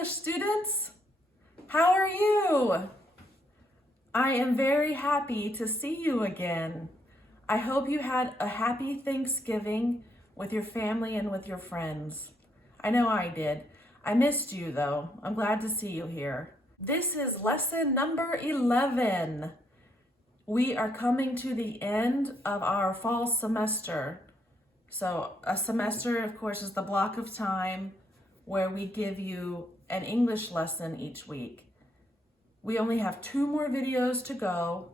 English students. How are you? I am very happy to see you again. I hope you had a happy Thanksgiving with your family and with your friends. I know I did. I missed you though. I'm glad to see you here. This is lesson number 11. We are coming to the end of our fall semester. So a semester, of course, is the block of time where we give you an English lesson each week. We only have 2 more videos to go,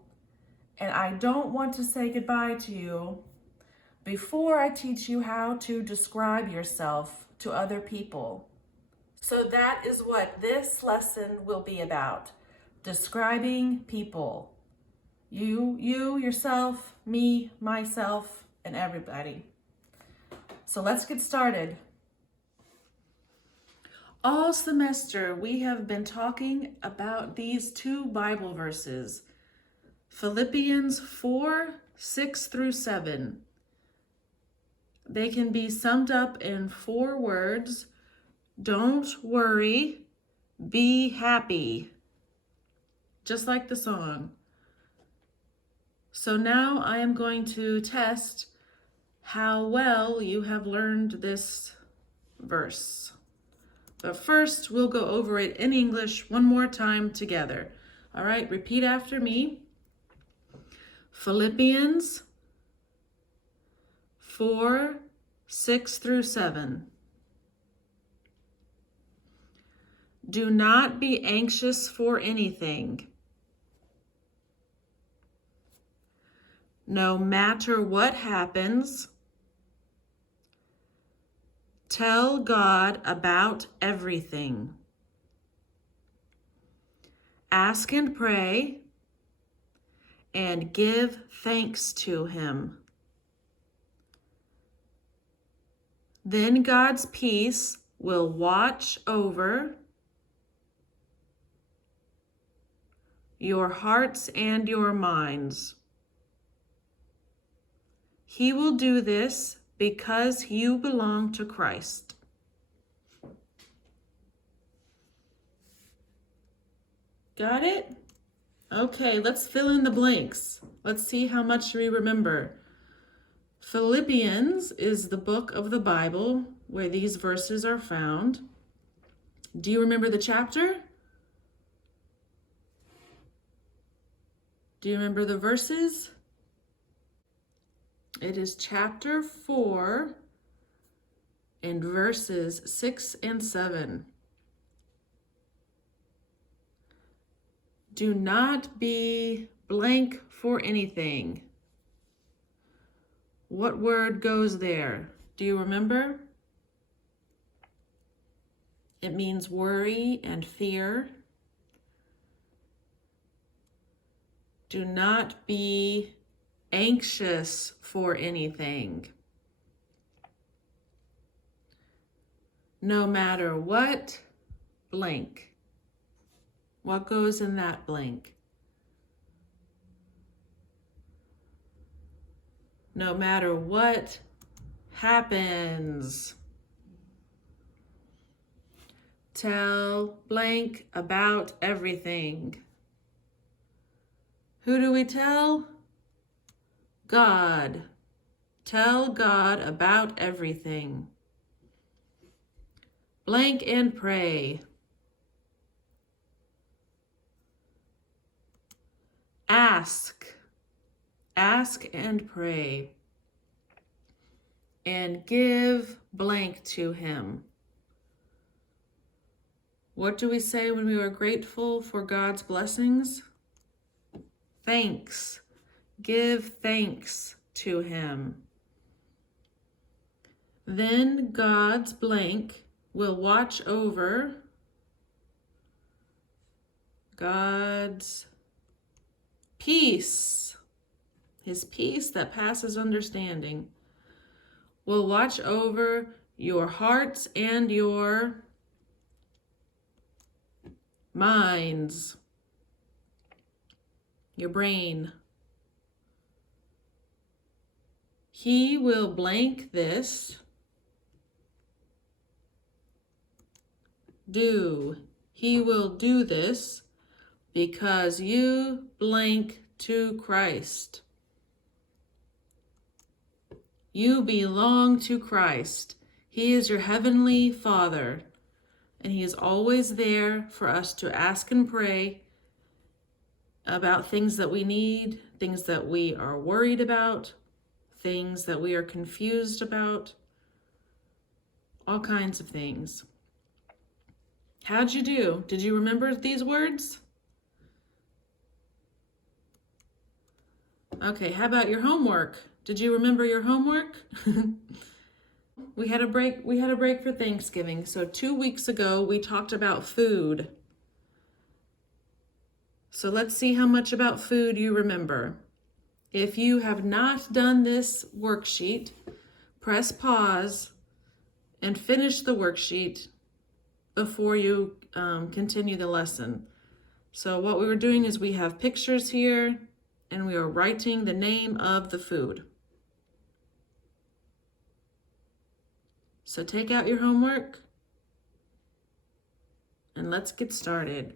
and I don't want to say goodbye to you before I teach you how to describe yourself to other people. So that is what this lesson will be about, describing people. You, yourself, me, myself, and everybody. So let's get started. All semester, we have been talking about these 2 Bible verses, Philippians 4:6-7. They can be summed up in 4 words. Don't worry, be happy. Just like the song. So now I am going to test how well you have learned this verse. But first, we'll go over it in English one more time together. All right, repeat after me. Philippians 4:6-7. Do not be anxious for anything. No matter what happens, tell God about everything. Ask and pray and give thanks to Him. Then God's peace will watch over your hearts and your minds. He will do this because you belong to Christ. Got it? Okay, let's fill in the blanks. Let's see how much we remember. Philippians is the book of the Bible where these verses are found. Do you remember the chapter? Do you remember the verses? It is chapter 4 and verses 6 and 7. Do not be blank for anything. What word goes there? Do you remember? It means worry and fear. Do not be anxious for anything. No matter what, blank. What goes in that blank? No matter what happens. Tell blank about everything. Who do we tell? God. Tell God about everything. Blank and pray. Ask. Ask and pray. And give blank to Him. What do we say when we are grateful for God's blessings? Thanks. Give thanks to Him. Then God's blank will watch over God's peace. His peace that passes understanding will watch over your hearts and your minds, your brain. He will blank this do. He will do this because you blank to Christ. You belong to Christ. He is your heavenly Father, and He is always there for us to ask and pray about things that we need, things that we are worried about, things that we are confused about, all kinds of things. How'd you do? Did you remember these words? Okay, how about your homework? Did you remember your homework? We had a break for Thanksgiving. So 2 weeks ago, we talked about food. So let's see how much about food you remember. If you have not done this worksheet, press pause and finish the worksheet before you continue the lesson. So what we were doing is we have pictures here and we are writing the name of the food. So take out your homework and let's get started.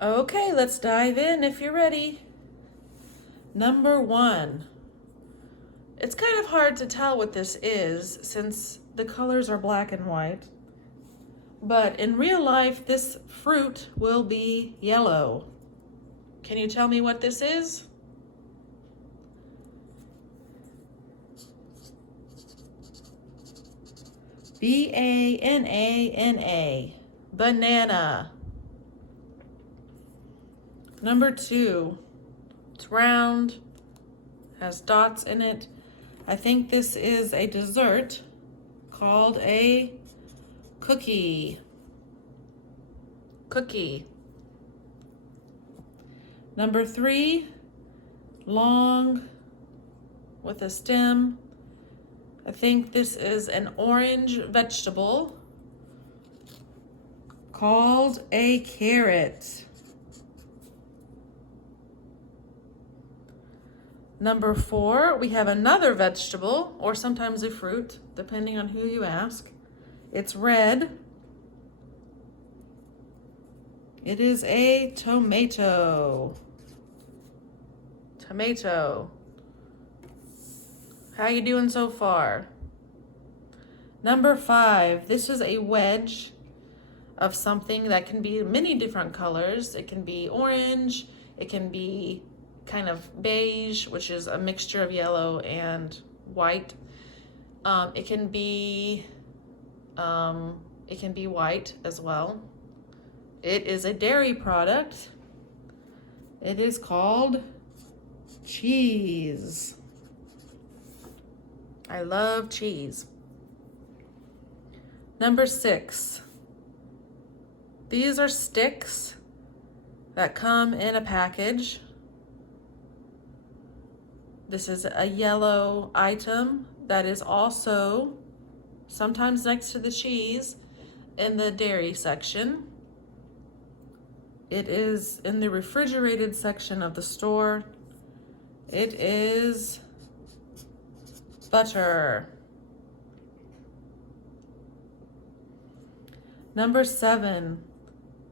Okay, let's dive in if you're ready. Number 1. It's kind of hard to tell what this is since the colors are black and white. But in real life, this fruit will be yellow. Can you tell me what this is? B-A-N-A-N-A. Banana. Number 2. It's round, has dots in it. I think this is a dessert called a cookie. Cookie. Number 3, long with a stem. I think this is an orange vegetable called a carrot. Number 4, we have another vegetable, or sometimes a fruit, depending on who you ask. It's red. It is a tomato. Tomato. How you doing so far? Number 5, this is a wedge of something that can be many different colors. It can be orange, it can be kind of beige, which is a mixture of yellow and white. It can be white as well. It is a dairy product. It is called cheese. I love cheese. Number 6. These are sticks that come in a package. This is a yellow item that is also sometimes next to the cheese in the dairy section. It is in the refrigerated section of the store. It is butter. Number 7,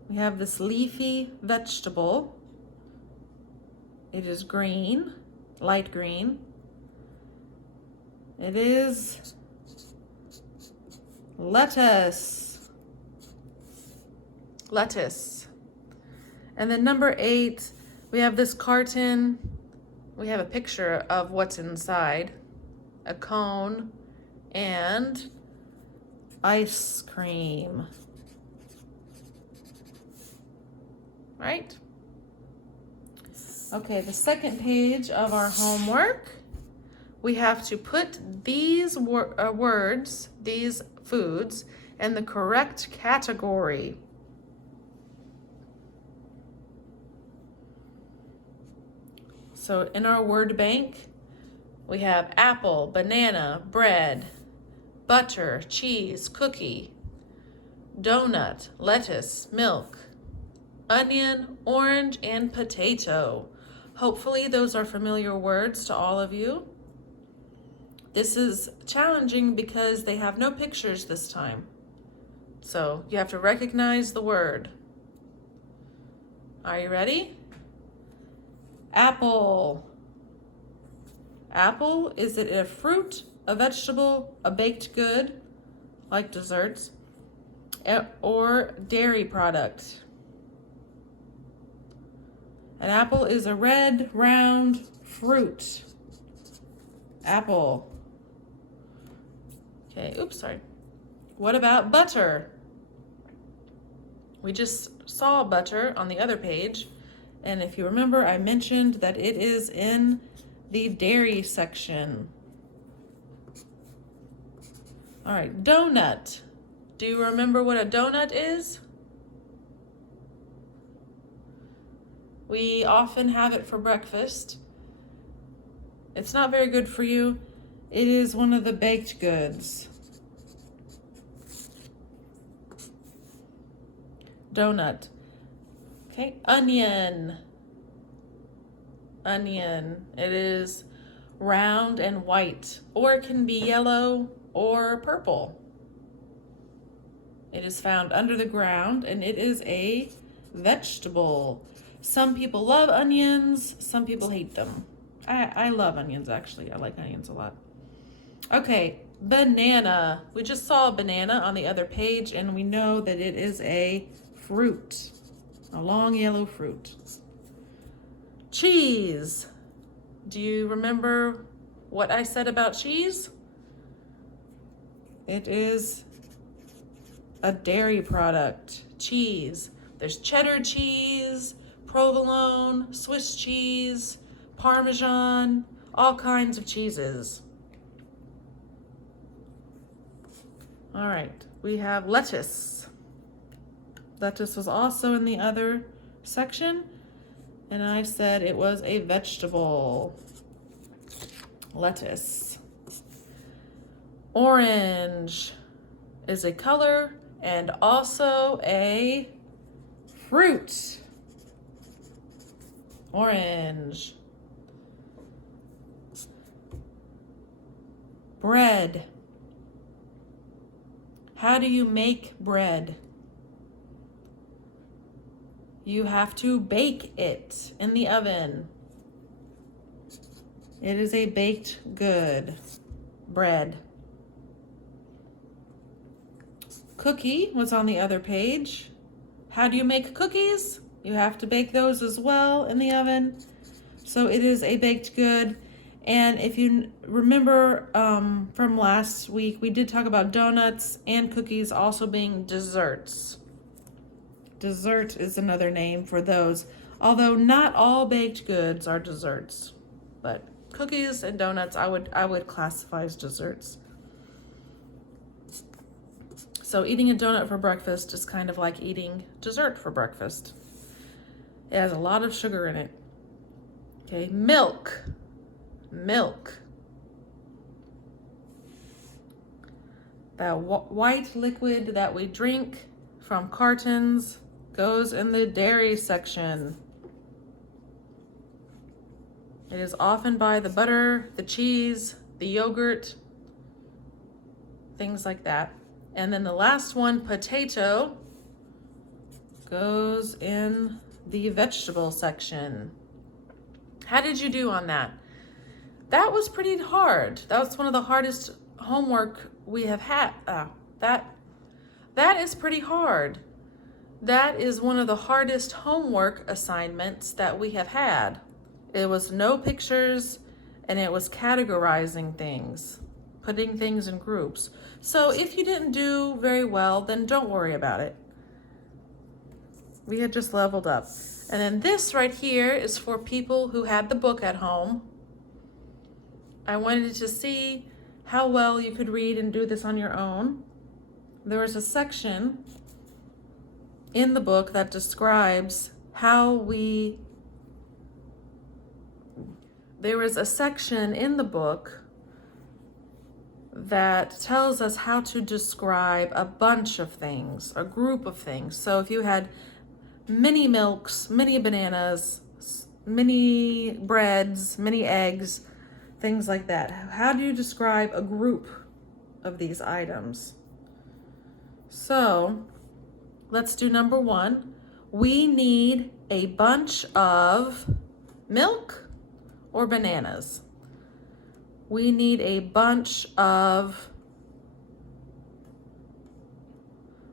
we have this leafy vegetable. It is green, light green. It is lettuce. Lettuce. And then number 8, we have this carton. We have a picture of what's inside. A cone and ice cream. Right? Okay, the second page of our homework, we have to put these words, these foods, in the correct category. So in our word bank, we have apple, banana, bread, butter, cheese, cookie, donut, lettuce, milk, onion, orange, and potato. Hopefully those are familiar words to all of you. This is challenging because they have no pictures this time. So you have to recognize the word. Are you ready? Apple. Apple, is it a fruit, a vegetable, a baked good, like desserts, or dairy product? An apple is a red, round fruit. Apple. Okay, oops, sorry. What about butter? We just saw butter on the other page. And if you remember, I mentioned that it is in the dairy section. All right, donut. Do you remember what a donut is? We often have it for breakfast. It's not very good for you. It is one of the baked goods. Donut. Okay, onion. Onion. It is round and white, or it can be yellow or purple. It is found under the ground, and it is a vegetable. Some people love onions, some people hate them. I love onions, actually. I like onions a lot. Okay, banana. We just saw a banana on the other page, and we know that it is a fruit, a long yellow fruit. Cheese. Do you remember what I said about cheese? It is a dairy product. Cheese. There's cheddar cheese, provolone, Swiss cheese, Parmesan, all kinds of cheeses. All right, we have lettuce. Lettuce was also in the other section, and I said it was a vegetable. Lettuce. Orange is a color and also a fruit. Orange. Bread. How do you make bread? You have to bake it in the oven. It is a baked good. Bread. Cookie was on the other page. How do you make cookies? You have to bake those as well in the oven. So it is a baked good. And if you remember from last week, we did talk about donuts and cookies also being desserts. Dessert is another name for those, although not all baked goods are desserts. But cookies and donuts I would classify as desserts. So eating a donut for breakfast is kind of like eating dessert for breakfast. It has a lot of sugar in it. Okay, milk. Milk. That white liquid that we drink from cartons goes in the dairy section. It is often by the butter, the cheese, the yogurt, things like that. And then the last one, potato, goes in the vegetable section. How did you do on that? That was pretty hard. That was one of the hardest homework we have had. That is pretty hard. That is one of the hardest homework assignments that we have had. It was no pictures, and it was categorizing things, putting things in groups. So if you didn't do very well, then don't worry about it. We had just leveled up. And then this right here is for people who had the book at home. I wanted to see how well you could read and do this on your own. There is a section in the book that describes there is a section in the book that tells us how to describe a bunch of things, a group of things. So if you had many milks, many bananas, many breads, many eggs, things like that. How do you describe a group of these items? So let's do number 1. We need a bunch of milk or bananas. We need a bunch of,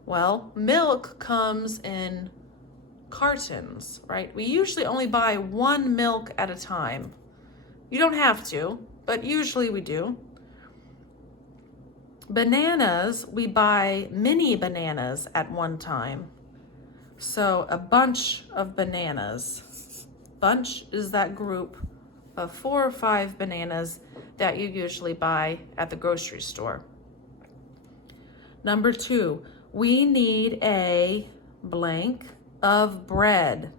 well, milk comes in cartons, right? We usually only buy 1 milk at a time. You don't have to, but usually we do. Bananas, we buy mini bananas at one time. So a bunch of bananas. Bunch is that group of 4 or 5 bananas that you usually buy at the grocery store. Number 2, we need a blank of bread.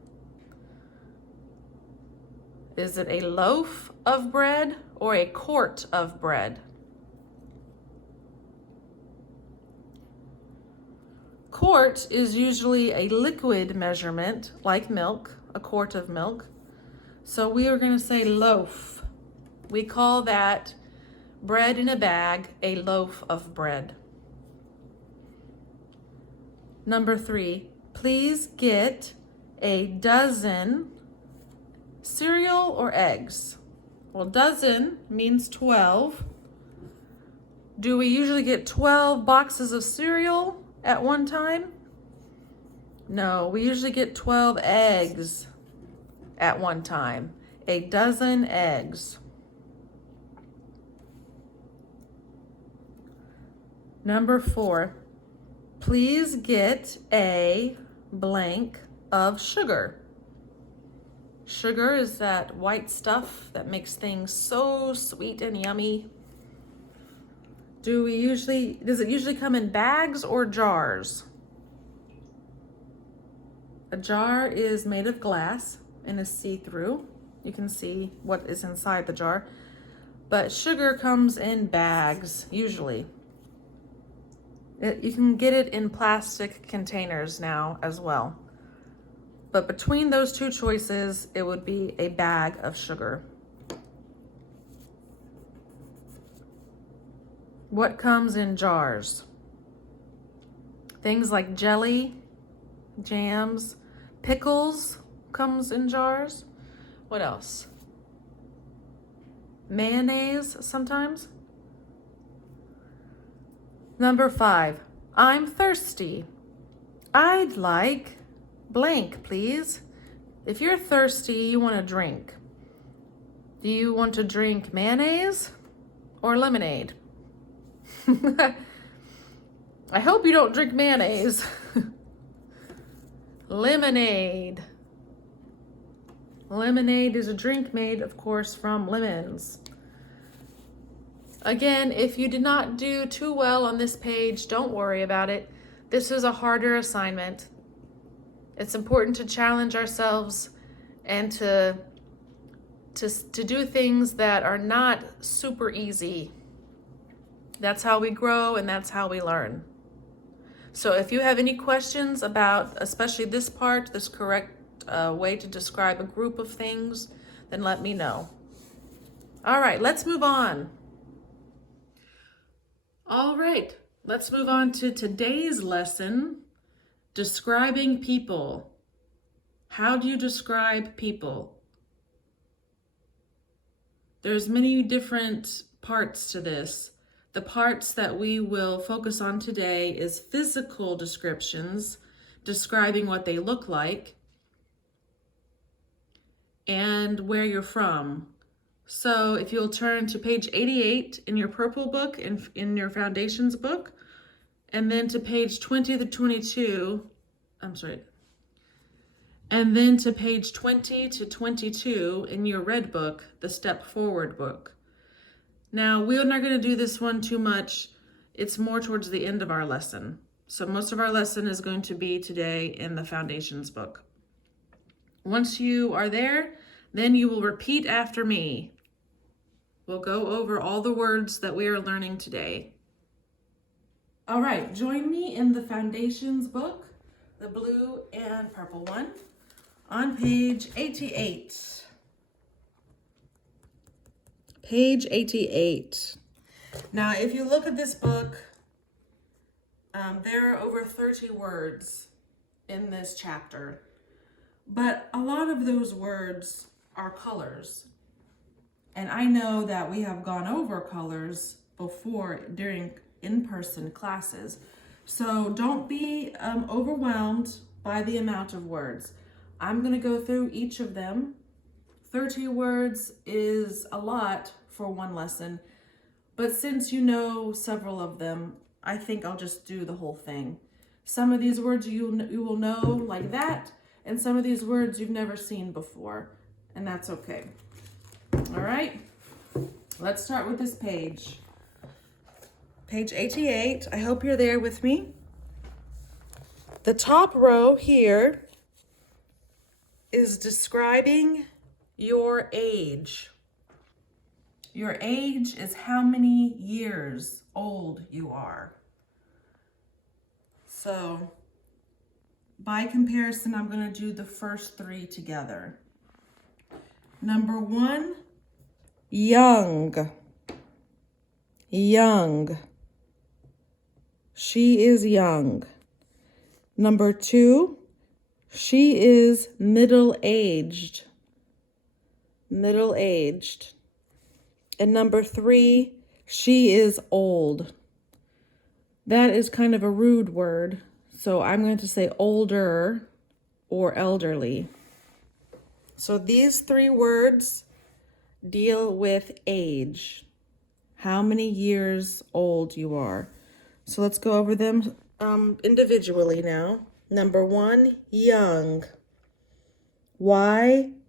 Is it a loaf of bread or a quart of bread? Quart is usually a liquid measurement, like milk, a quart of milk. So we are going to say loaf. We call that bread in a bag a loaf of bread. Number 3, please get a dozen cereal or eggs. Well, dozen means 12. Do we usually get 12 boxes of cereal at one time? No, we usually get 12 eggs at one time. A dozen eggs. Number 4, please get a blank of sugar. Sugar is that white stuff that makes things so sweet and yummy. Does it usually come in bags or jars? A jar is made of glass and is see-through. You can see what is inside the jar. But sugar comes in bags, usually. You can get it in plastic containers now as well. But between those two choices, it would be a bag of sugar. What comes in jars? Things like jelly, jams, pickles comes in jars. What else? Mayonnaise sometimes. Number 5, I'm thirsty. I'd like blank, please. If you're thirsty, you want a drink. Do you want to drink mayonnaise or lemonade? I hope you don't drink mayonnaise. Lemonade. Lemonade is a drink made, of course, from lemons. Again, if you did not do too well on this page, don't worry about it. This is a harder assignment. It's important to challenge ourselves and to do things that are not super easy. That's how we grow and that's how we learn. So if you have any questions about, especially this part, this correct way to describe a group of things, then let me know. All right, let's move on. All right, let's move on to today's lesson, describing people. How do you describe people? There's many different parts to this. The parts that we will focus on today is physical descriptions, describing what they look like, and where you're from. So if you'll turn to page 88 in your purple book, in your foundations book, and then to page 20 to 22, and then to page 20 to 22 in your red book, the Step Forward book. Now, we're not going to do this one too much. It's more towards the end of our lesson. So most of our lesson is going to be today in the foundations book. Once you are there, then you will repeat after me. We'll go over all the words that we are learning today. All right, join me in the foundations book, the blue and purple one, on page 88. Page 88. Now, if you look at this book, There are over 30 words in this chapter, but a lot of those words are colors. And I know that we have gone over colors before during in-person classes. So don't be overwhelmed by the amount of words. I'm gonna go through each of them. 30 words is a lot for one lesson, but since you know several of them, I think I'll just do the whole thing. Some of these words you will know like that, and some of these words you've never seen before, and that's okay. All right, let's start with this page. Page 88, I hope you're there with me. The top row here is describing your age. Your age is how many years old you are. So by comparison, I'm going to do the first three together. Number 1, young. Young. She is young. Number 2, she is middle-aged. Middle-aged. And number 3, she is old. That is kind of a rude word, so I'm going to say older or elderly. So these 3 words deal with age, how many years old you are. So let's go over them individually now. Number 1, young. Y-O-U-N-G.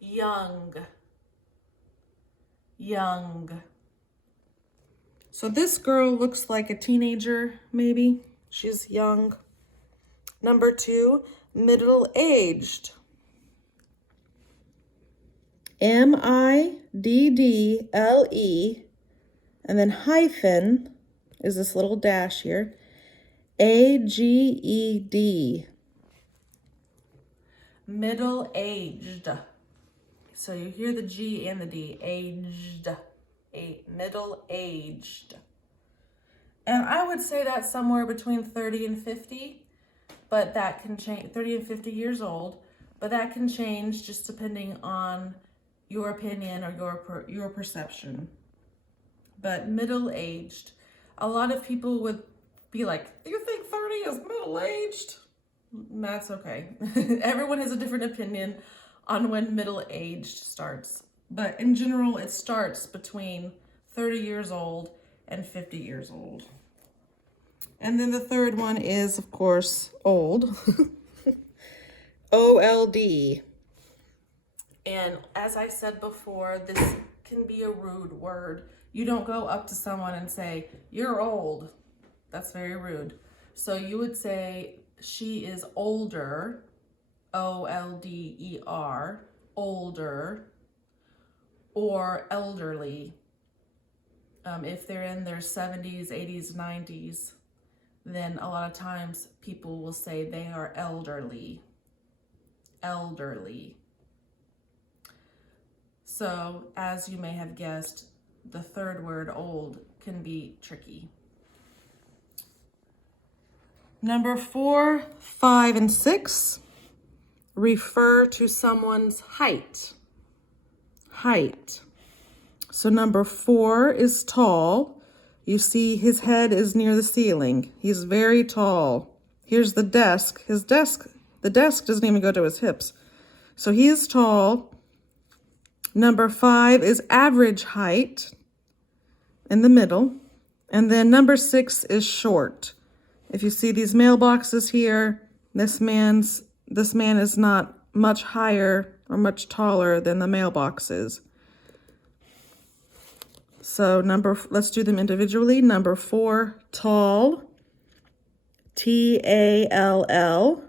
Young. Young. So this girl looks like a teenager, maybe. She's young. Number 2, middle-aged. M-I-D-D-L-E, and then hyphen is this little dash here, A-G-E-D. Middle-aged. So you hear the G and the D, aged, middle-aged. And I would say that's somewhere between 30 and 50, but that can change, 30 and 50 years old, but that can change just depending on your opinion or your perception. But middle-aged, a lot of people would be like, do you think 30 is middle-aged? That's okay. Everyone has a different opinion on when middle-aged starts. But in general, it starts between 30 years old and 50 years old. And then the third one is, of course, old. O-L-D. And as I said before, this can be a rude word. You don't go up to someone and say, you're old. That's very rude. So you would say, she is older, O-L-D-E-R, older, or elderly. If they're in their 70s, 80s, 90s, then a lot of times people will say they are elderly. Elderly. So, as you may have guessed, the third word, old, can be tricky. Number 4, 5, and 6 refer to someone's height. Height. So number 4 is tall. You see his head is near the ceiling. He's very tall. Here's the desk. The desk doesn't even go to his hips. So he is tall. Number 5 is average height in the middle. And then number 6 is short. If you see these mailboxes here, this man is not much higher or much taller than the mailboxes. So let's do them individually. Number 4, tall, T-A-L-L.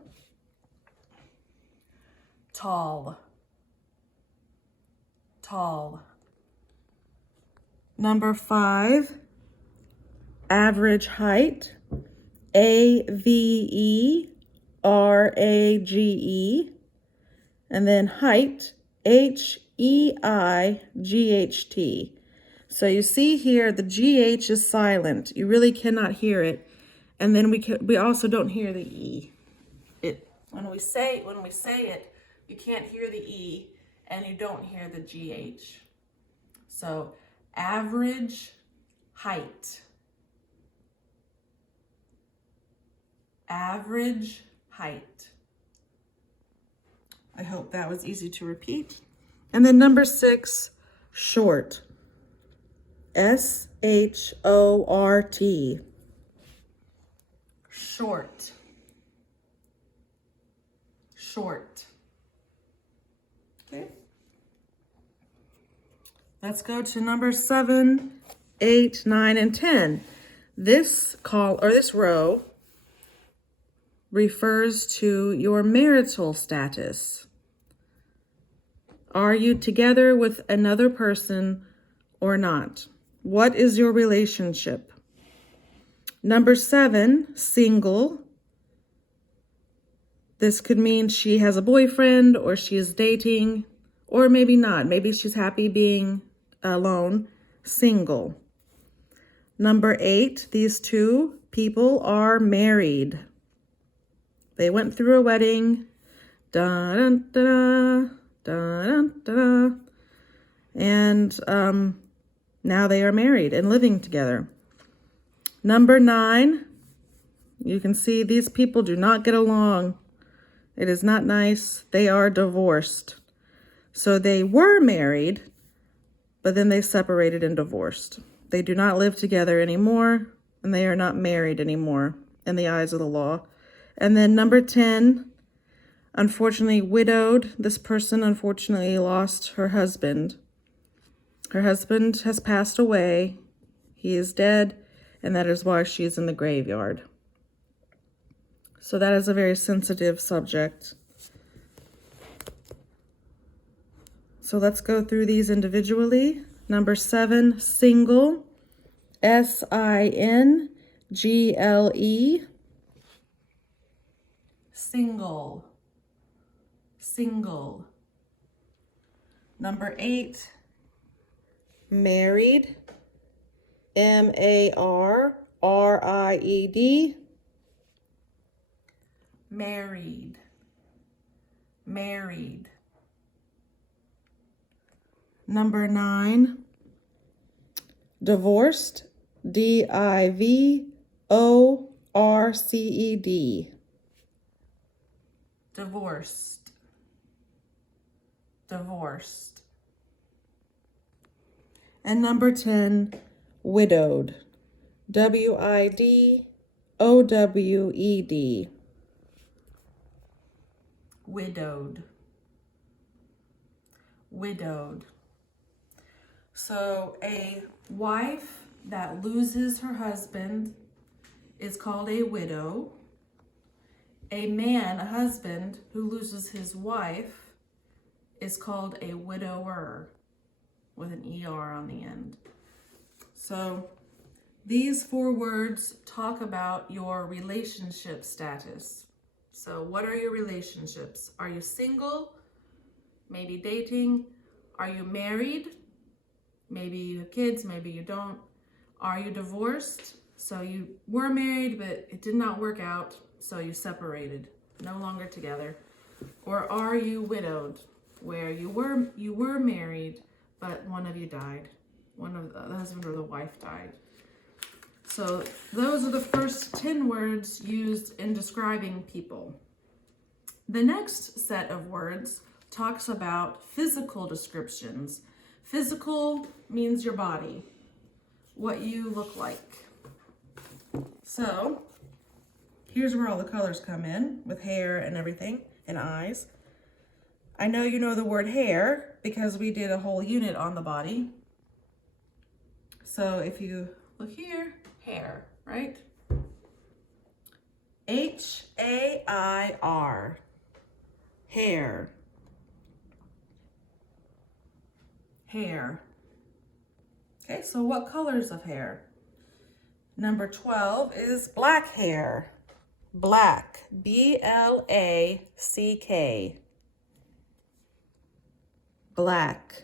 Tall. Tall. Number 5, average height, A-V-E-R-A-G-E. And then height, H-E-I-G-H-T. So you see here, the GH is silent. You really cannot hear it. And then we also don't hear the E. When we say it, you can't hear the E and you don't hear the GH. So average height. Average height. I hope that was easy to repeat. And then number 6, short. S-H-O-R-T. Short. Short. Okay. Let's go to number 7, 8, 9, and 10. This row refers to your marital status. Are you together with another person or not? What is your relationship? Number 7, single. This could mean she has a boyfriend or she is dating, or maybe not. Maybe she's happy being alone, single. Number 8, these two people are married. They went through a wedding. Da, da, da, da, da, da, and now they are married and living together. Number 9, you can see these people do not get along. It is not nice. They are divorced. So they were married, but then they separated and divorced. They do not live together anymore, and they are not married anymore in the eyes of the law. And then number 10, unfortunately widowed. This person unfortunately lost her husband. Her husband has passed away. He is dead, and that is why she is in the graveyard. So that is a very sensitive subject. So let's go through these individually. Number 7, single. S-I-N-G-L-E. Single. Single. Number 8, married. M-A-R-R-I-E-D. Married. Married. Number 9, divorced. D-I-V-O-R-C-E-D. Divorced. Divorced. And number 10, widowed. W-I-D-O-W-E-D. Widowed. Widowed. So a wife that loses her husband is called a widow. A man, a husband, who loses his wife is called a widower with an ER on the end. So these 4 words talk about your relationship status. So what are your relationships? Are you single? Maybe dating? Are you married? Maybe you have kids, maybe you don't. Are you divorced? So you were married, but it did not work out, so you separated, no longer together. Or are you widowed, where you were married, but one of you died. One of the husband or the wife died. So those are the first 10 words used in describing people. The next set of words talks about physical descriptions. Physical means your body, what you look like. So here's where all the colors come in, with hair and everything, and eyes. I know you know the word hair because we did a whole unit on the body. So if you look here, hair, right? H-A-I-R, hair. Hair. Okay, so what colors of hair? Number 12 is black hair. Black, B-L-A-C-K. Black.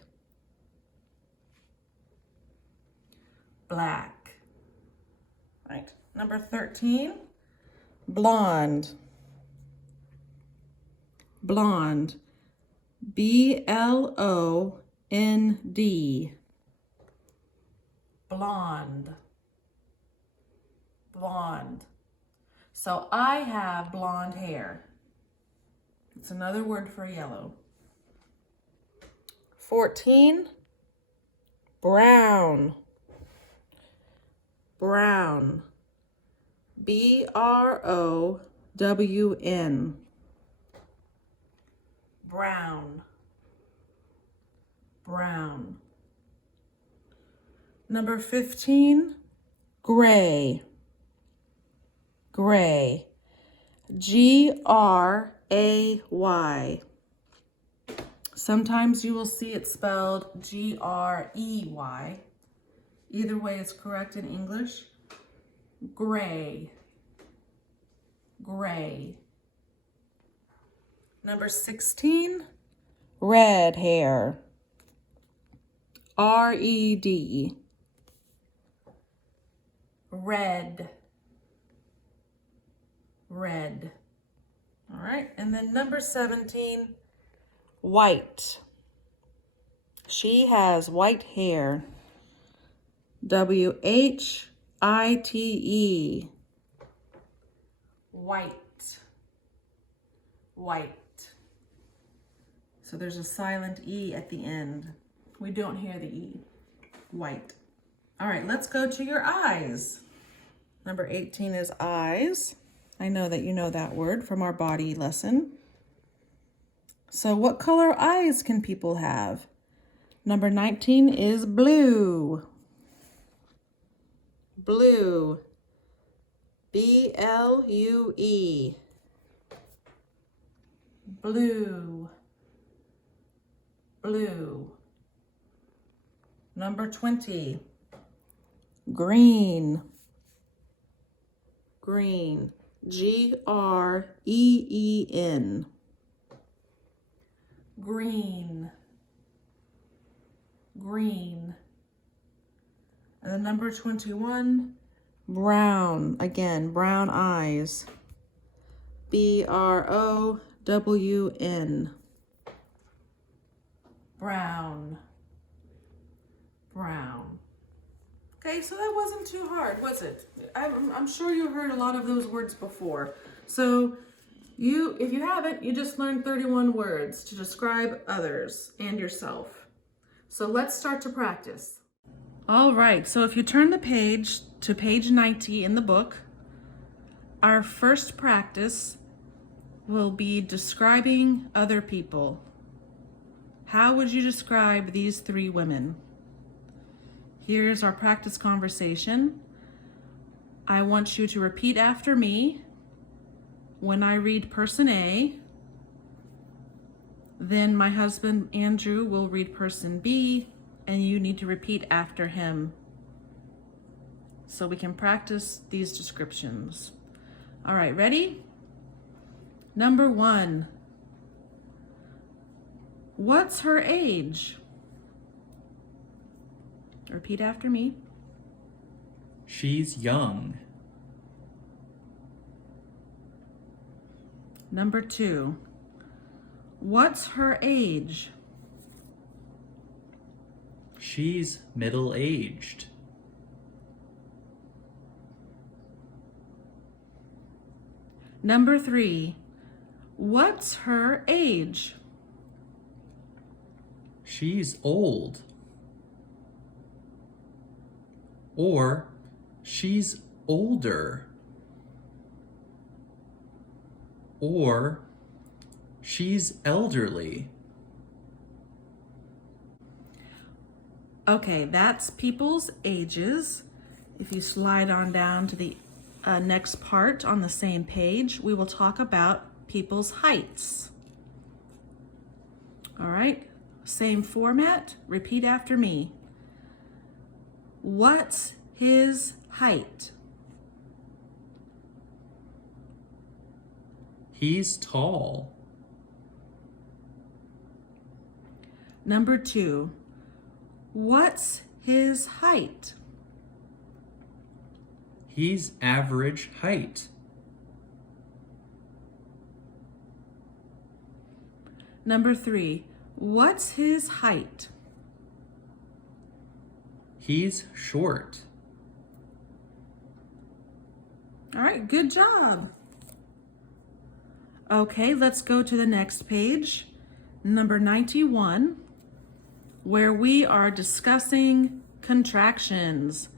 black. Right, number 13, blonde. Blonde. B-L-O-N-D. Blonde. Blonde. So I have blonde hair. It's another word for yellow. 14, brown. Brown. B-R-O-W-N. Brown. Brown. Number 15, gray. Gray. G-R-A-Y. Sometimes you will see it spelled G-R-E-Y. Either way is correct in English. Gray. Gray. Number 16, red hair. R-E-D. Red. Red. All right, and then number 17, white. She has white hair. W-H-I-T-E. White. White. So there's a silent E at the end. We don't hear the E. White. All right, let's go to your eyes. Number 18 is eyes. I know that you know that word from our body lesson. So what color eyes can people have? Number 19 is blue. Blue. B-L-U-E. Blue. Blue. Number 20, green. Green. G-R-E-E-N. Green. Green. And then number 21, brown. Again, brown eyes. B-R-O-W-N. Brown. Brown. Okay, so that wasn't too hard, was it? I'm sure you heard a lot of those words before. So if you haven't, you just learned 31 words to describe others and yourself. So let's start to practice. All right, so if you turn the page to page 90 in the book, our first practice will be describing other people. How would you describe these three women? Here's our practice conversation. I want you to repeat after me when I read person A. Then my husband, Andrew, will read person B, and you need to repeat after him so we can practice these descriptions. All right, ready? Number 1. What's her age? Repeat after me. She's young. Number 2. What's her age? She's middle-aged. Number 3. What's her age? She's old. Or she's older. Or she's elderly. Okay, that's people's ages. If you slide on down to the next part on the same page, we will talk about people's heights. All right, same format. Repeat after me. What's his height? He's tall. Number 2. What's his height? He's average height. Number 3, what's his height? He's short. All right, good job. Okay, let's go to the next page, number 91, where we are discussing contractions.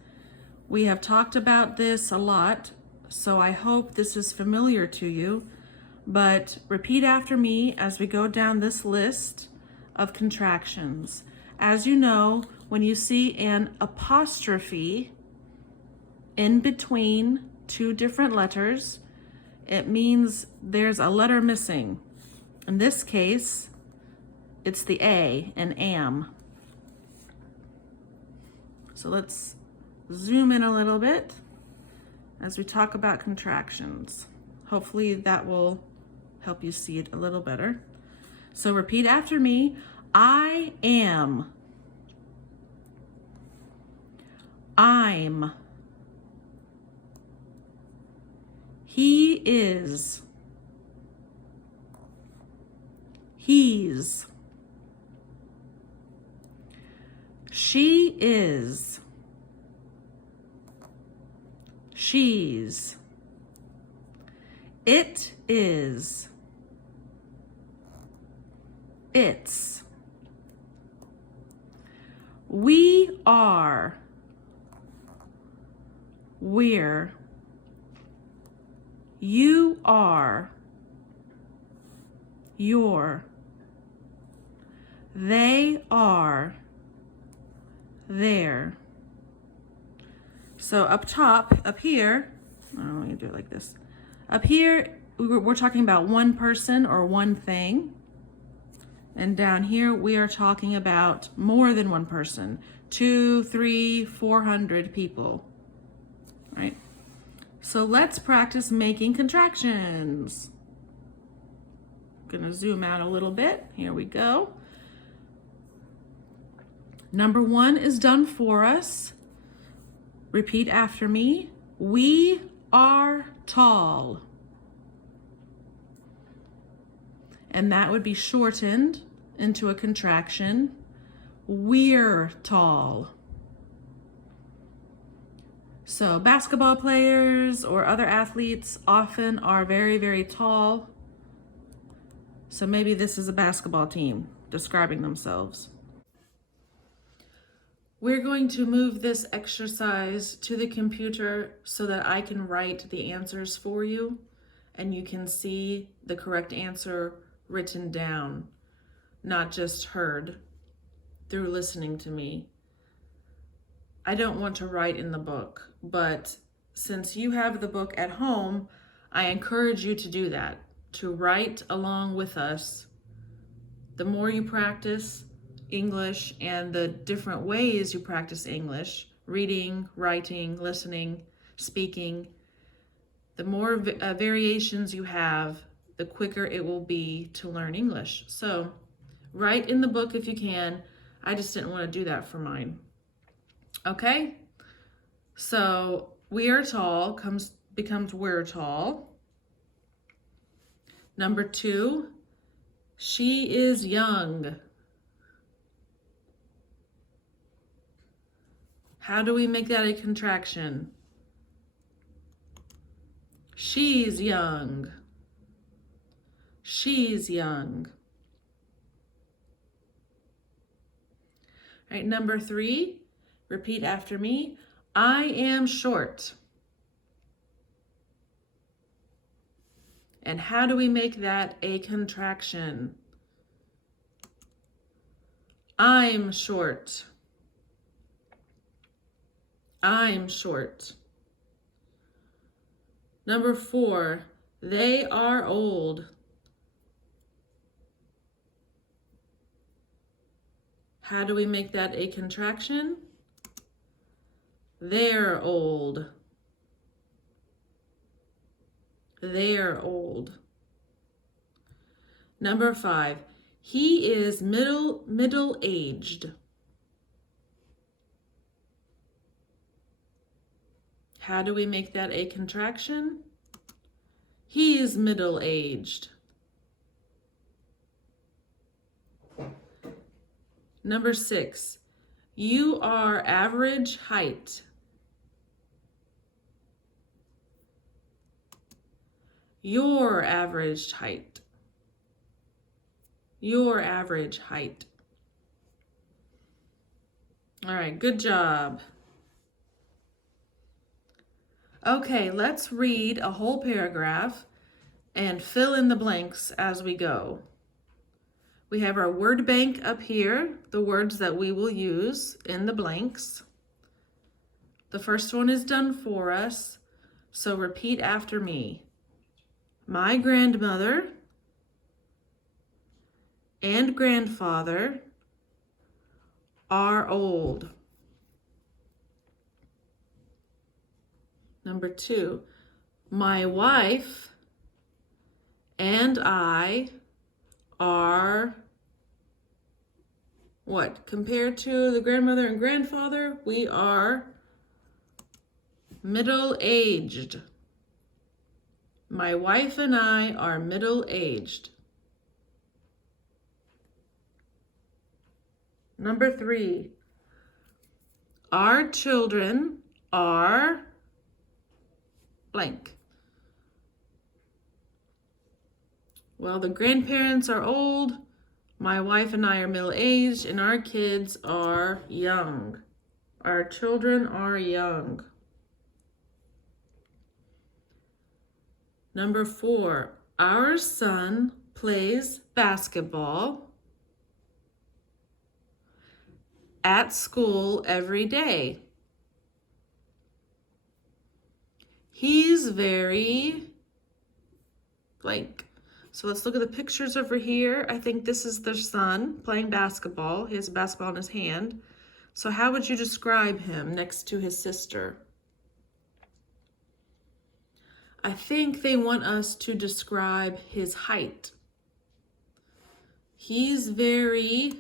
We have talked about this a lot, so I hope this is familiar to you, but repeat after me as we go down this list of contractions. As you know, when you see an apostrophe in between two different letters, it means there's a letter missing. In this case, it's the A in am. So let's zoom in a little bit as we talk about contractions. Hopefully that will help you see it a little better. So repeat after me. I am. I'm. He is. He's. She is. She's. It is. It's. We are. We're. You are. You're. They are. There. So up top, up here, let me do it like this. Up here, we're talking about one person or one thing. And down here, we are talking about more than one person. 2, 3, 400 people. All right? So let's practice making contractions. I'm gonna zoom out a little bit. Here we go. Number 1 is done for us. Repeat after me. We are tall. And that would be shortened into a contraction. We're tall. So basketball players or other athletes often are very, very tall. So maybe this is a basketball team describing themselves. We're going to move this exercise to the computer so that I can write the answers for you and you can see the correct answer written down, not just heard through listening to me. I don't want to write in the book, but since you have the book at home, I encourage you to do that, to write along with us. The more you practice English and the different ways you practice English, reading, writing, listening, speaking, the more variations you have, the quicker it will be to learn English. So write in the book if you can. I just didn't want to do that for mine. Okay? So we are tall becomes we're tall. Number 2, she is young. How do we make that a contraction? She's young. She's young. All right, number 3, repeat after me. I am short. And how do we make that a contraction? I'm short. I'm short. Number 4, they are old. How do we make that a contraction? They're old. They're old. Number 5, he is middle-aged. How do we make that a contraction? He is middle-aged. Number 6, you are average height. Your average height. Your average height. All right, good job. Okay, let's read a whole paragraph and fill in the blanks as we go. We have our word bank up here, the words that we will use in the blanks. The first one is done for us, so repeat after me. My grandmother and grandfather are old. Number 2, my wife and I are what? Compared to the grandmother and grandfather, we are middle-aged. My wife and I are middle-aged. Number 3, our children are blank. Well, the grandparents are old, my wife and I are middle-aged, and our kids are young. Our children are young. Number 4, our son plays basketball at school every day. He's very blank. So let's look at the pictures over here. I think this is their son playing basketball. He has a basketball in his hand. So how would you describe him next to his sister? I think they want us to describe his height. He's very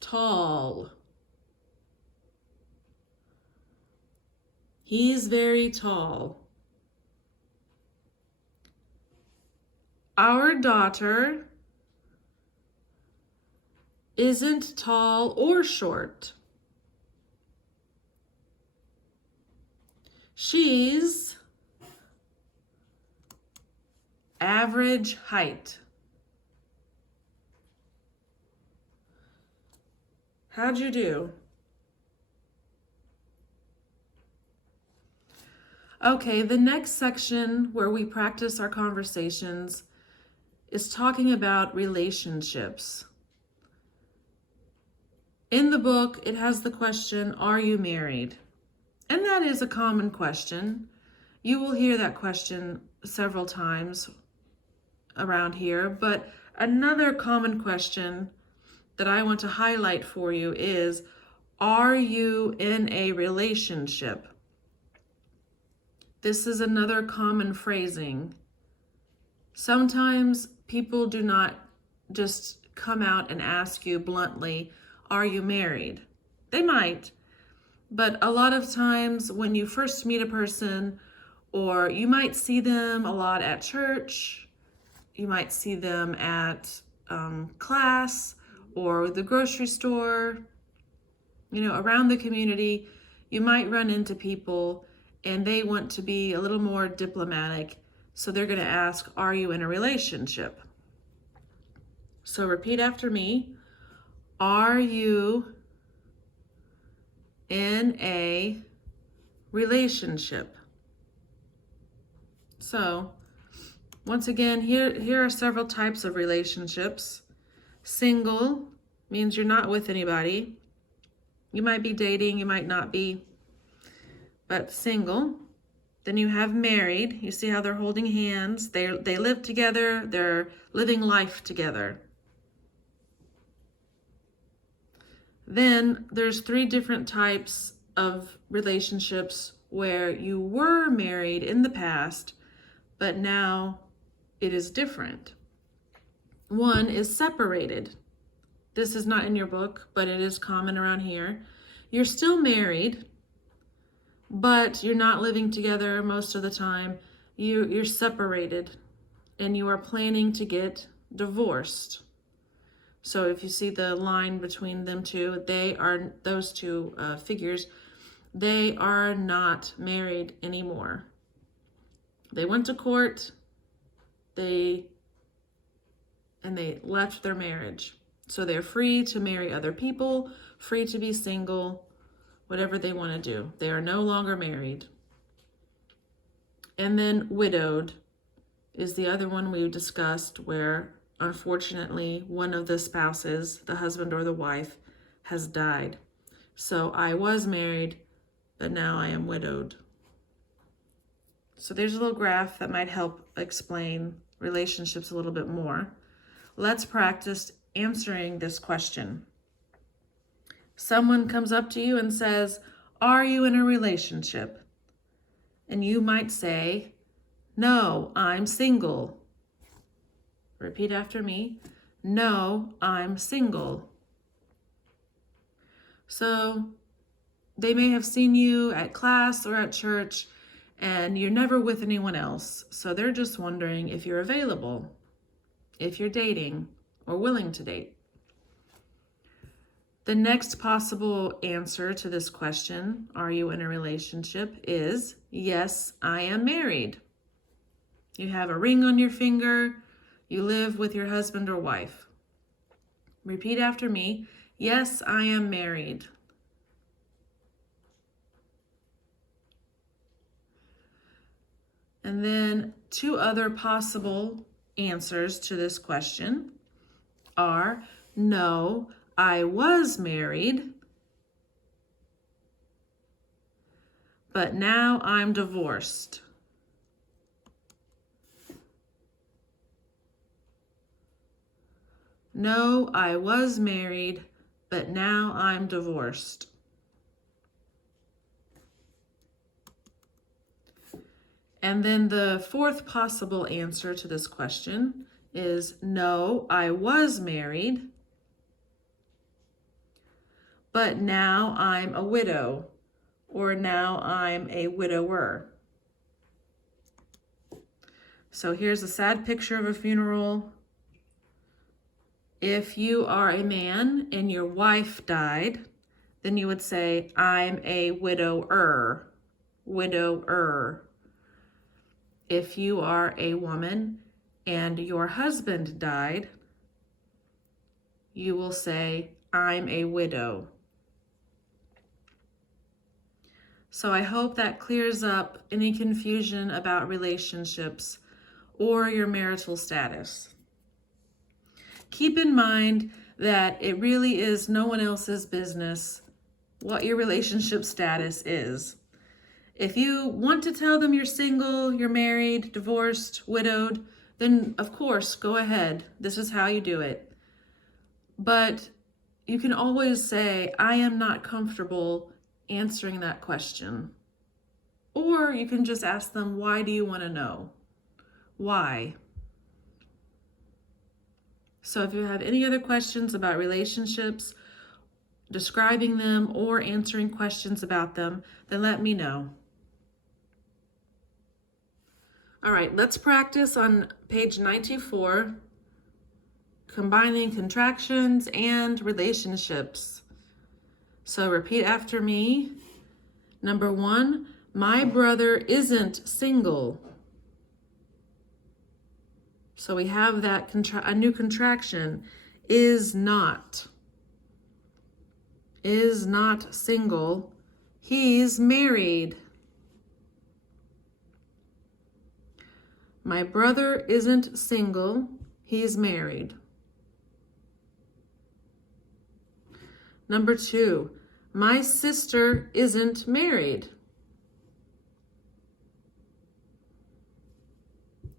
tall. He's very tall. Our daughter isn't tall or short. She's average height. How'd you do? Okay, the next section where we practice our conversations is talking about relationships. In the book, it has the question, are you married? And that is a common question. You will hear that question several times around here, but another common question that I want to highlight for you is, are you in a relationship? This is another common phrasing. Sometimes people do not just come out and ask you bluntly, are you married? They might, but a lot of times when you first meet a person, or you might see them a lot at church, you might see them at class or the grocery store, around the community, you might run into people and they want to be a little more diplomatic. So they're going to ask, are you in a relationship? So repeat after me. Are you in a relationship? So once again, here are several types of relationships. Single means you're not with anybody. You might be dating, you might not be, but single. Then you have married. You see how they're holding hands. They live together. They're living life together. Then there's 3 different types of relationships where you were married in the past, but now it is different. One is separated. This is not in your book, but it is common around here. You're still married, but you're not living together most of the time. You're separated and you are planning to get divorced. So if you see the line between them two, those two figures, they are not married anymore. They went to court, and they left their marriage. So they're free to marry other people, free to be single, whatever they want to do. They are no longer married. And then widowed is the other one we discussed, where unfortunately one of the spouses, the husband or the wife, has died. So I was married, but now I am widowed. So there's a little graph that might help explain relationships a little bit more. Let's practice answering this question. Someone comes up to you and says, "Are you in a relationship?" And you might say, "No, I'm single." Repeat after me. "No, I'm single." So they may have seen you at class or at church, and you're never with anyone else. So they're just wondering if you're available, if you're dating or willing to date. The next possible answer to this question, are you in a relationship, is yes, I am married. You have a ring on your finger. You live with your husband or wife. Repeat after me. Yes, I am married. And then two other possible answers to this question are, no, I was married, but now I'm divorced. No, I was married, but now I'm divorced. And then the fourth possible answer to this question is, no, I was married, but now I'm a widow, or now I'm a widower. So here's a sad picture of a funeral. If you are a man and your wife died, then you would say, I'm a widower, widower. If you are a woman and your husband died, you will say, I'm a widow. So I hope that clears up any confusion about relationships or your marital status. Keep in mind that it really is no one else's business what your relationship status is. If you want to tell them you're single, you're married, divorced, widowed, then of course, go ahead. This is how you do it. But you can always say, I am not comfortable answering that question. Or you can just ask them, why do you want to know? Why? So if you have any other questions about relationships, describing them, or answering questions about them, then let me know. All right, let's practice on page 94, combining contractions and relationships. So repeat after me. Number 1, my brother isn't single. So we have that a new contraction, is not single. He's married. My brother isn't single. He's married. Number 2, my sister isn't married.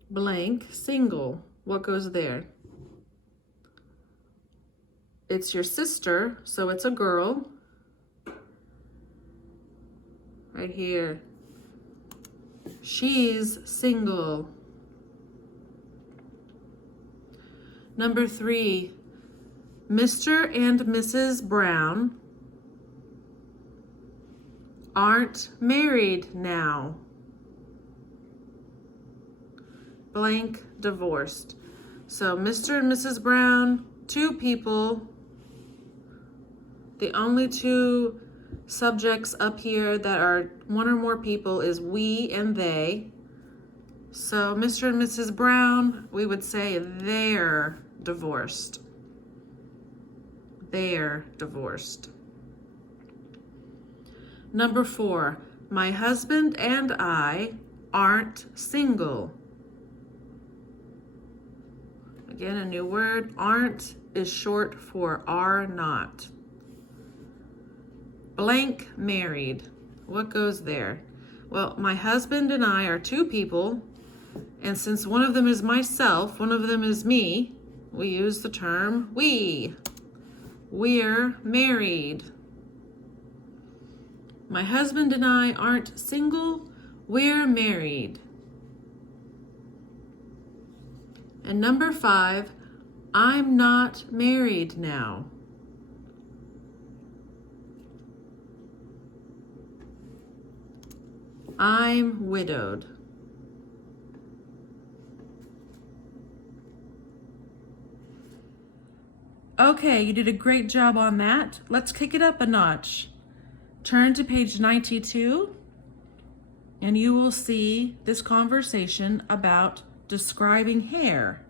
Blank, single. What goes there? It's your sister, so it's a girl. Right here. She's single. Number 3, Mr. and Mrs. Brown aren't married now. Blank, divorced. So Mr. and Mrs. Brown, 2 people. The only 2 subjects up here that are 1 or more people is we and they. So Mr. and Mrs. Brown, we would say they're divorced. They're divorced. Number 4, my husband and I aren't single. Again, a new word. Aren't is short for are not. Blank, married. What goes there? Well, my husband and I are 2 people, and since one of them is myself, one of them is me, we use the term we. We're married. My husband and I aren't single, we're married. And number 5, I'm not married now. I'm widowed. Okay, you did a great job on that. Let's kick it up a notch. Turn to page 92, and you will see this conversation about describing hair.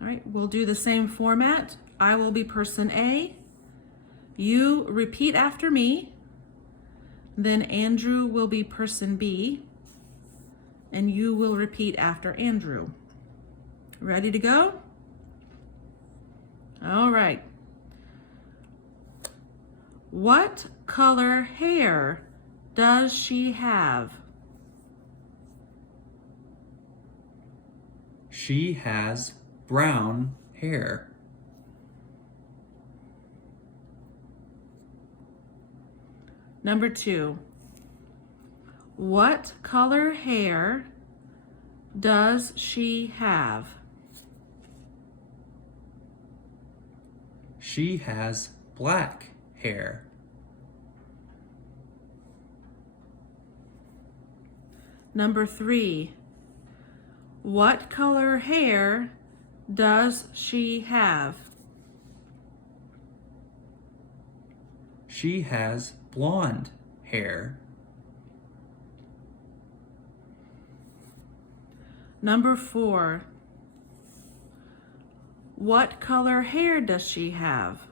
All right, we'll do the same format. I will be person A. You repeat after me. Then Andrew will be person B. And you will repeat after Andrew. Ready to go? All right. What color hair does she have? She has brown hair. Number 2. What color hair does she have? She has black hair. Number 3. What color hair does she have? She has blonde hair. Number 4. What color hair does she have?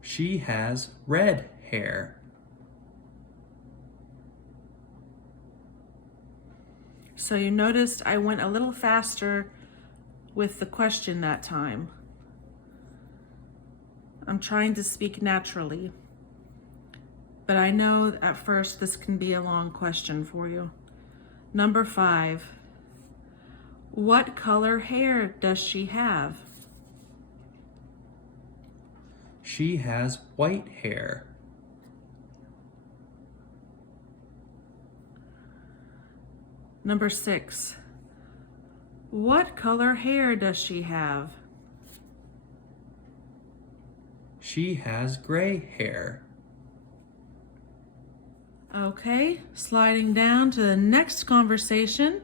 She has red hair. So you noticed I went a little faster with the question that time. I'm trying to speak naturally, but I know at first this can be a long question for you. Number 5. What color hair does she have? She has white hair. Number 6. What color hair does she have? She has gray hair. Okay, sliding down to the next conversation,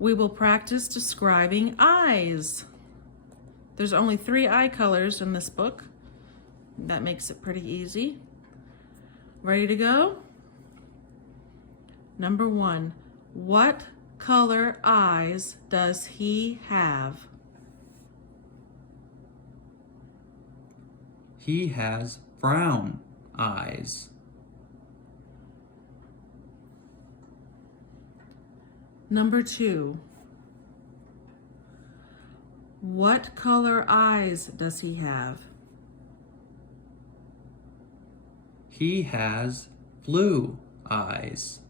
we will practice describing eyes. There's only 3 eye colors in this book. That makes it pretty easy. Ready to go? Number 1, what color eyes does he have? He has brown eyes. Number 2, what color eyes does he have? He has blue eyes.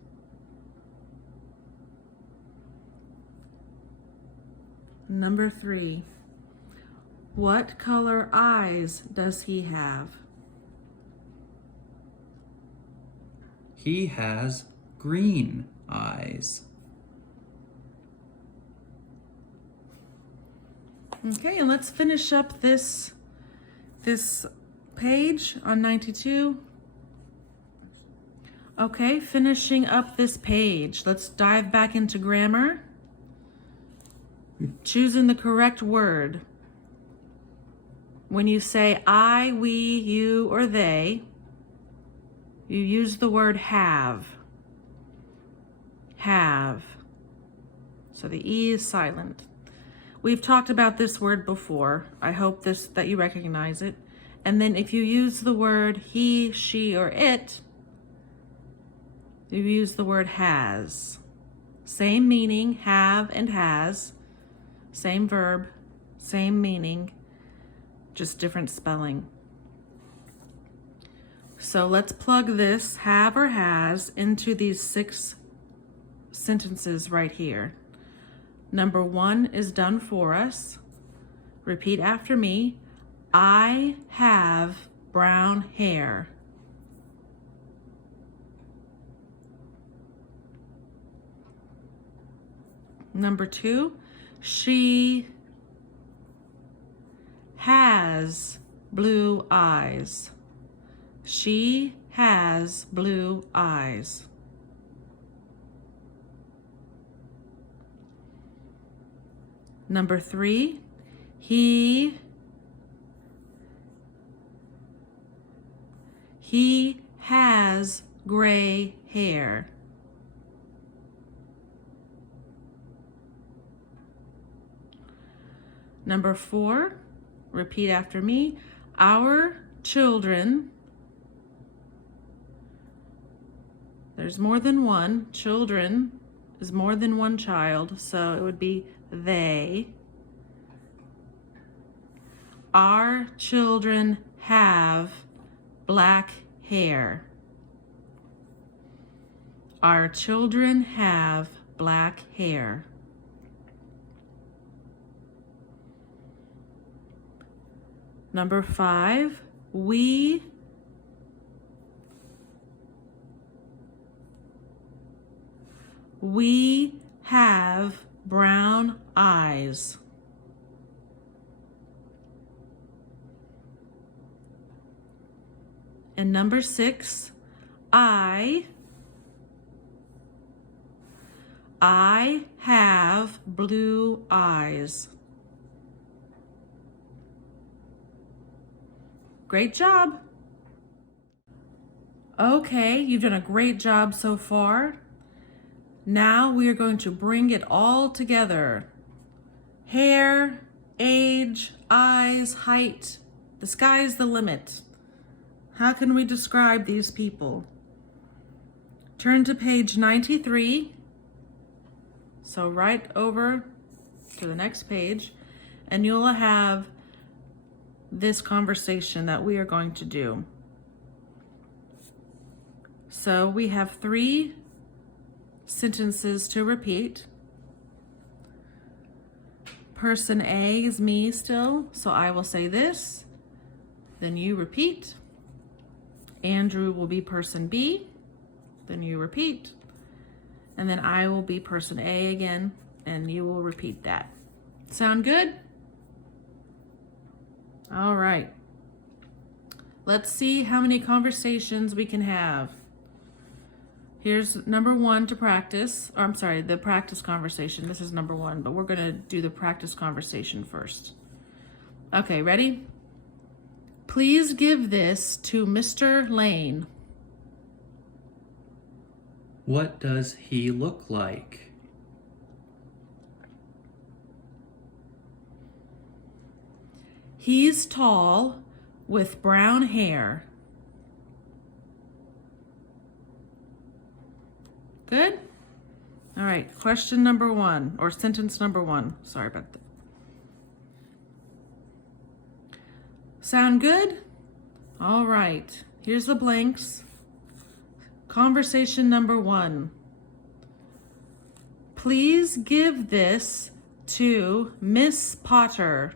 Number 3, what color eyes does he have? He has green eyes. Okay, and let's finish up this page on 92? Okay, finishing up this page. Let's dive back into grammar. Choosing the correct word. When you say I, we, you, or they, you use the word have. Have. So the E is silent. We've talked about this word before. I hope that you recognize it. And then if you use the word he, she, or it, you use the word has. Same meaning, have and has. Same verb, same meaning, just different spelling. So let's plug this have or has into these 6 sentences right here. Number 1 is done for us. Repeat after me. I have brown hair. Number 2, she has blue eyes. She has blue eyes. Number 3, he has gray hair. Number 4, repeat after me. Our children, there's more than one. Children is more than one child, so it would be they. Our children have black hair. Our children have black hair. Number 5, we have brown eyes. And number 6, I have blue eyes. Great job. Okay, you've done a great job so far. Now we are going to bring it all together. Hair, age, eyes, height. The sky's the limit. How can we describe these people? Turn to page 93. So right over to the next page, and you'll have this conversation that we are going to do. So we have 3 sentences to repeat. Person A is me still, so I will say this, then you repeat. Andrew will be person B, then you repeat. And then I will be person A again, and you will repeat that. Sound good? All right. Let's see how many conversations we can have. Here's number 1 to practice. Or I'm sorry, the practice conversation. This is number 1, but we're going to do the practice conversation first. Okay, ready? Please give this to Mr. Lane. What does he look like? He's tall with brown hair. Good? All right, question number 1, or sentence number 1. Sorry about that. Sound good? All right, here's the blanks. Conversation number 1. Please give this to Miss Potter.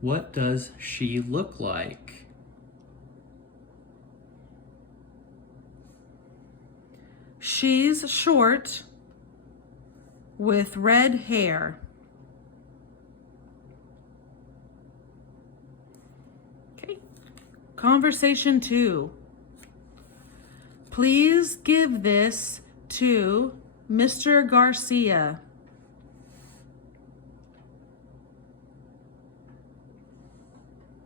What does she look like? She's short with red hair. Conversation 2. Please give this to Mr. Garcia.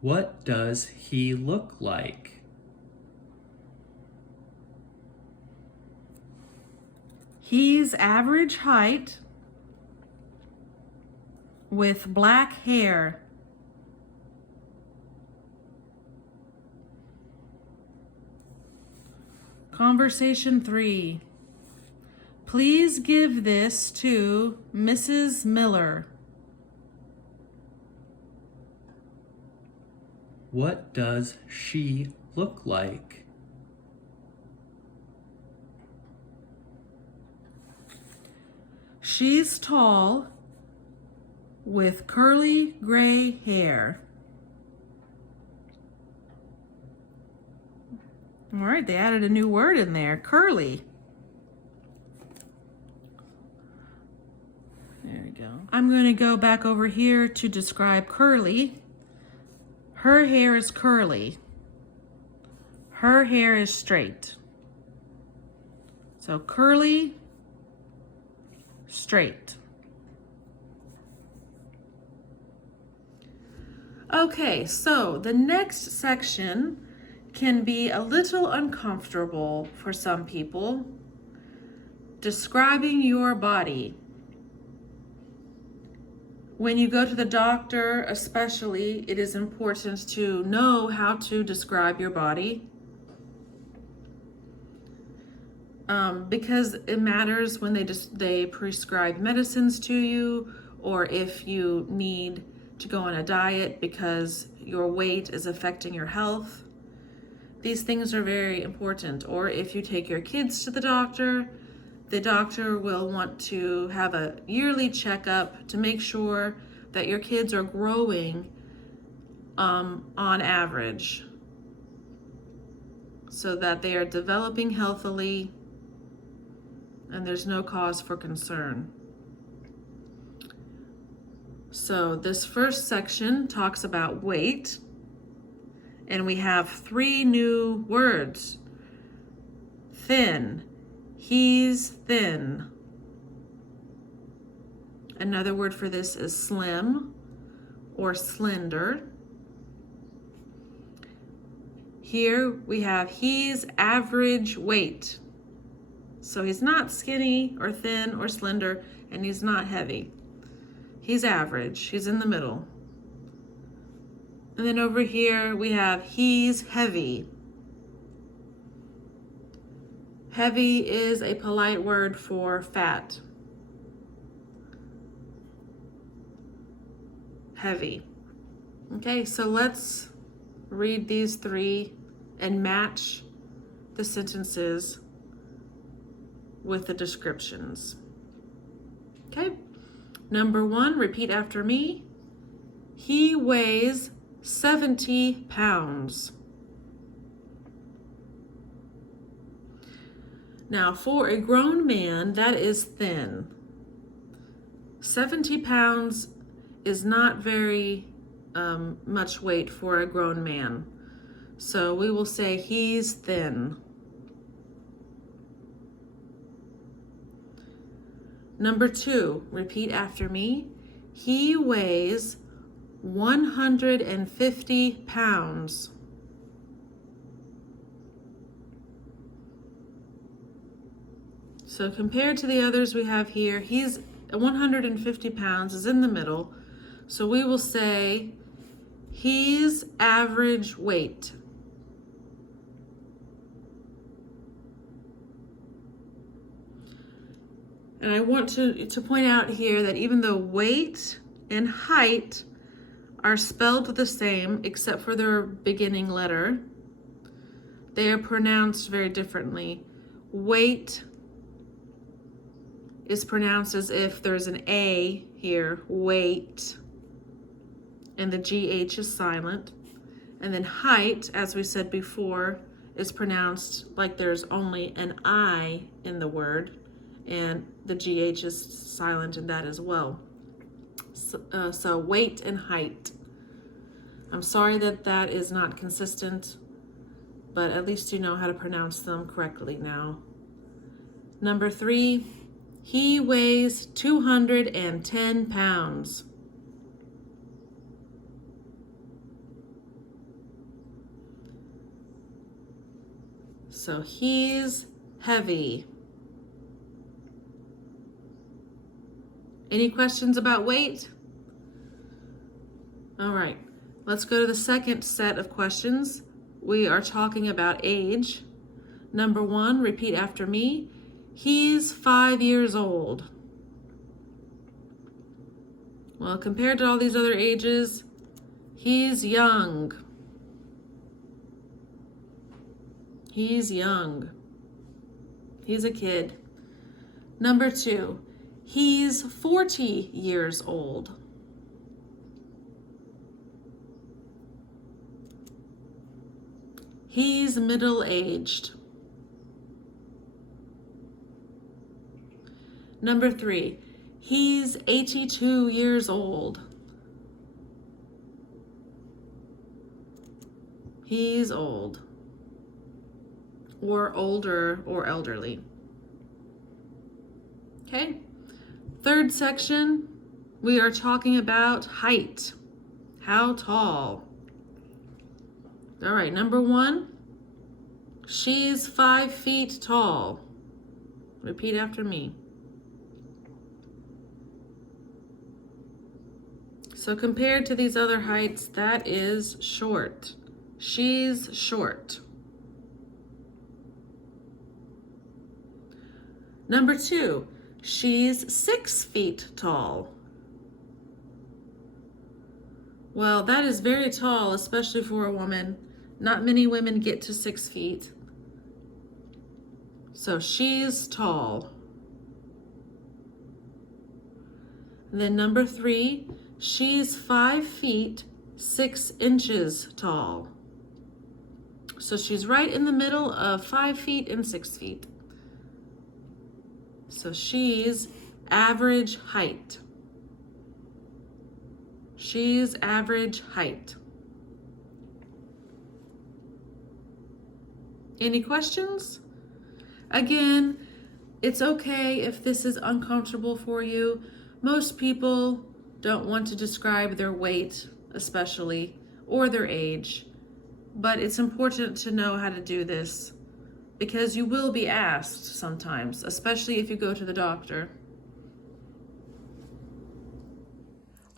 What does he look like? He's average height with black hair. Conversation 3. Please give this to Mrs. Miller. What does she look like? She's tall with curly gray hair. All right, they added a new word in there, curly. There we go. I'm going to go back over here to describe curly. Her hair is curly. Her hair is straight. So curly, straight. Okay, so the next section can be a little uncomfortable for some people. Describing your body. When you go to the doctor, especially, it is important to know how to describe your body. Because it matters when they prescribe medicines to you, or if you need to go on a diet because your weight is affecting your health. These things are very important. Or if you take your kids to the doctor will want to have a yearly checkup to make sure that your kids are growing on average, so that they are developing healthily and there's no cause for concern. So this first section talks about weight, and we have 3 new words. Thin. He's thin. Another word for this is slim or slender. Here we have he's average weight. So he's not skinny or thin or slender, and he's not heavy. He's average. He's in the middle. And then over here we have he's heavy. Heavy is a polite word for fat. Heavy. Okay, so let's read these 3 and match the sentences with the descriptions. Okay, number 1, repeat after me. He weighs 70 pounds. Now, for a grown man, that is thin. 70 pounds is not very much weight for a grown man. So we will say he's thin. Number 2, repeat after me. He weighs 150 pounds. So compared to the others we have here, he's 150 pounds is in the middle. So we will say he's average weight. And I want to point out here that even though weight and height are spelled the same except for their beginning letter, they are pronounced very differently. Weight is pronounced as if there's an A here, weight, and the GH is silent. And then height, as we said before, is pronounced like there's only an I in the word, and the GH is silent in that as well. So weight and height. I'm sorry that that is not consistent but at least you know how to pronounce them correctly now. Number 3, he weighs 210 pounds. So he's heavy. Any questions about weight? All right, let's go to the second set of questions. We are talking about age. Number 1, repeat after me. He's 5 years old. Well, compared to all these other ages, he's young. He's young. He's a kid. Number 2, he's 40 years old. He's middle-aged. Number 3, he's 82 years old. He's old, or older, or elderly. Okay, third section, we are talking about height. How tall? All right, number 1, she's 5 feet tall. Repeat after me. So compared to these other heights, that is short. She's short. Number 2, she's 6 feet tall. Well, that is very tall, especially for a woman. Not many women get to 6 feet. So she's tall. And then number 3, she's 5 feet 6 inches tall. So she's right in the middle of 5 feet and 6 feet. So she's average height. She's average height. Any questions? Again, it's okay if this is uncomfortable for you. Most people don't want to describe their weight, especially, or their age. But it's important to know how to do this because you will be asked sometimes, especially if you go to the doctor.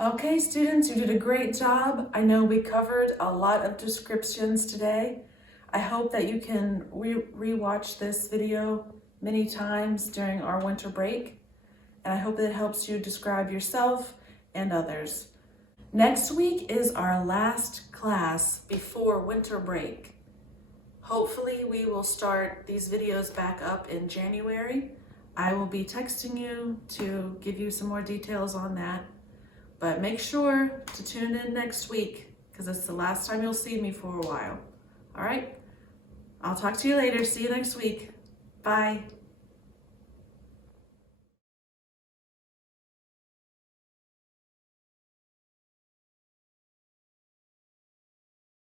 Okay, students, you did a great job. I know we covered a lot of descriptions today. I hope that you can re-watch this video many times during our winter break. And I hope that it helps you describe yourself and others. Next week is our last class before winter break. Hopefully we will start these videos back up in January. I will be texting you to give you some more details on that. But make sure to tune in next week because it's the last time you'll see me for a while. All right? I'll talk to you later. See you next week. Bye.